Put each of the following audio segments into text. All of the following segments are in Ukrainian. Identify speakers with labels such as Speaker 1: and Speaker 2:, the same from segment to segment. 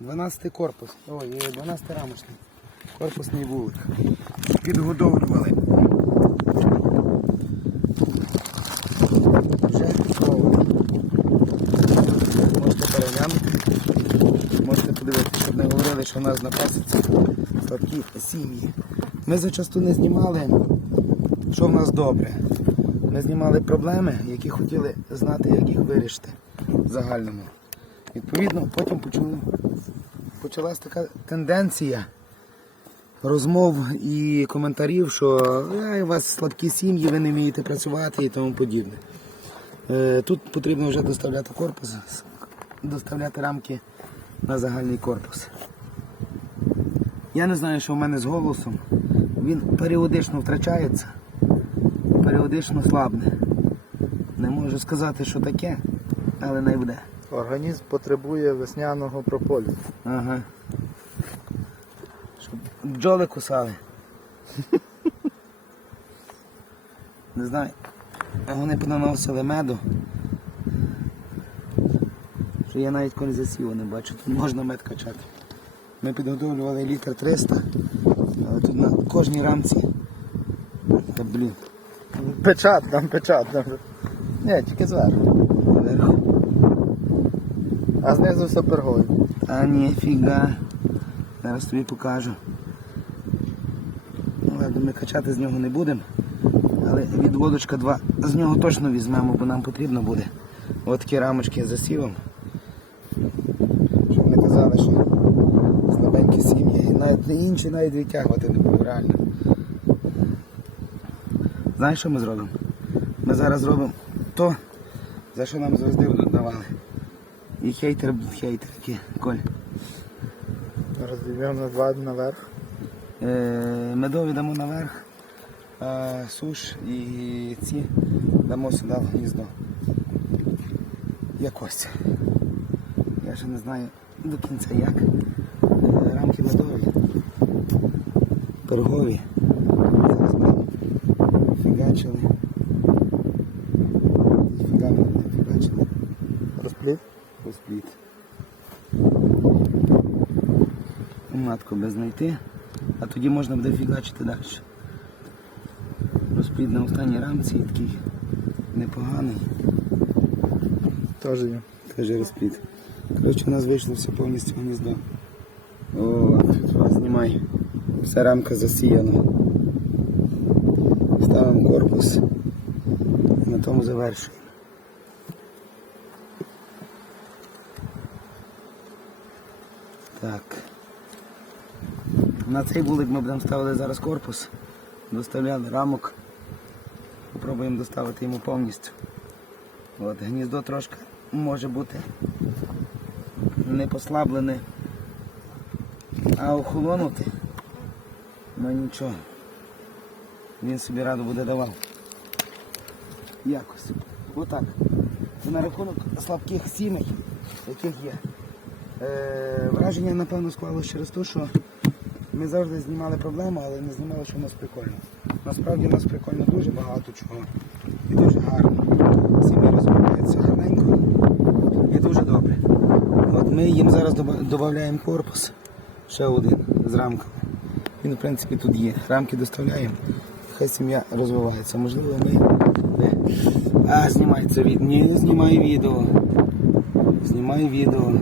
Speaker 1: 12 корпус. Ой, 12 рамочний. Корпусний вулик. Підгодовлювали. Вже готово. Можете переглянути. Можете подивитися, щоб не говорили, що в нас на пасіці слабкі сім'ї. Ми зачасту не знімали, що в нас добре. Ми знімали проблеми, які хотіли знати, як їх вирішити в загальному. Відповідно, потім почали, почалась така тенденція розмов і коментарів, що у вас слабкі сім'ї, ви не вмієте працювати і тому подібне. Е, Тут потрібно вже доставляти корпус, доставляти рамки на загальний корпус. Я не знаю, що в мене з голосом. Він періодично втрачається, періодично слабне. Не можу сказати, що таке, але не буде.
Speaker 2: Організм потребує весняного прополю.
Speaker 1: Ага. Щоб бджоли кусали. Не знаю. А Вони понаносили меду. Що я навіть коли засіву не бачу, тут можна мед качати. Ми підготовлювали літр 300, але тут на кожній рамці. Та блін,
Speaker 2: Печат, там печат. Там. Ні, тільки зверху. А знизу все пергове.
Speaker 1: А ніфіга. Зараз тобі покажу. Ну, Ладно, ми качати з нього не будемо. Але відводочка 2 з нього точно візьмемо, бо нам потрібно буде. От такі рамочки з засівом. Щоб не казали, що слабенькі сім'ї. І навіть інші навіть відтягувати не будуть реально. Знаєш, що ми зробимо? Ми зараз зробимо то, за що нам завжди давали. І хейтер, хейтер такі, Коль.
Speaker 2: Розділимо на два наверх.
Speaker 1: Е, медові дамо наверх, а суш і ці дамо сюди в гніздо. Якось. Я ще не знаю до кінця як. Е, Рамки медові. Торгові. Зараз ми фігачили. Фіга ми не фігачили.
Speaker 2: Розпліт.
Speaker 1: Розпліт. Матку без знайти, а тоді можна буде фігачити далі. Розпліт на останній рамці такий непоганий.
Speaker 2: Теж є.
Speaker 1: Каже розпліт. Коротше, у нас вийшло все повністю гніздо. О, знімай. Вся рамка засіяна. Ставимо корпус. І на тому завершуємо. Так. На цей вулик ми будемо ставити зараз корпус. Доставляли рамок. Попробуємо доставити йому повністю. От, гніздо трошки може бути не послаблене, а охолонути. Ну нічого. Він собі раду буде давав. Якось. Отак. Це на рахунок слабких сімей, яких є. Е, враження, напевно, склалося через те, що ми завжди знімали проблему, але не знімали, що в нас прикольно. Насправді в нас прикольно дуже багато чого. І дуже гарно. Сім'ї розвиваються гарненько і дуже добре. От ми їм зараз додаємо корпус, ще один з рамками. Він, в принципі, тут є. Рамки доставляємо, хай сім'я розвивається. Можливо, ми. А, це відео. Ні, знімай відео. Знімай відео.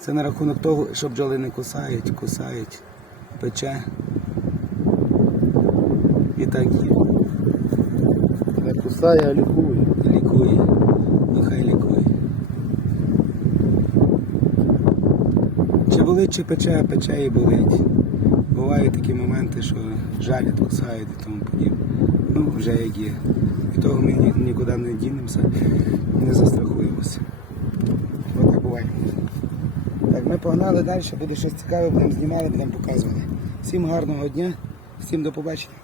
Speaker 1: Це на рахунок того, що бджоли не кусають, кусають, пече. І так є.
Speaker 2: Не кусає, а лікує.
Speaker 1: Лікує. Ну хай лікує. Чи болить, чи пече, а пече і болить. Бувають такі моменти, що жалять, кусають і тому подібне. Ну, вже як є. І того ми ні- нікуди не дінемося, не застрахуємося. Ось так буває. Так, ми погнали далі, буде щось цікаве, будемо знімати, будемо показувати. Всім гарного дня, всім до побачення.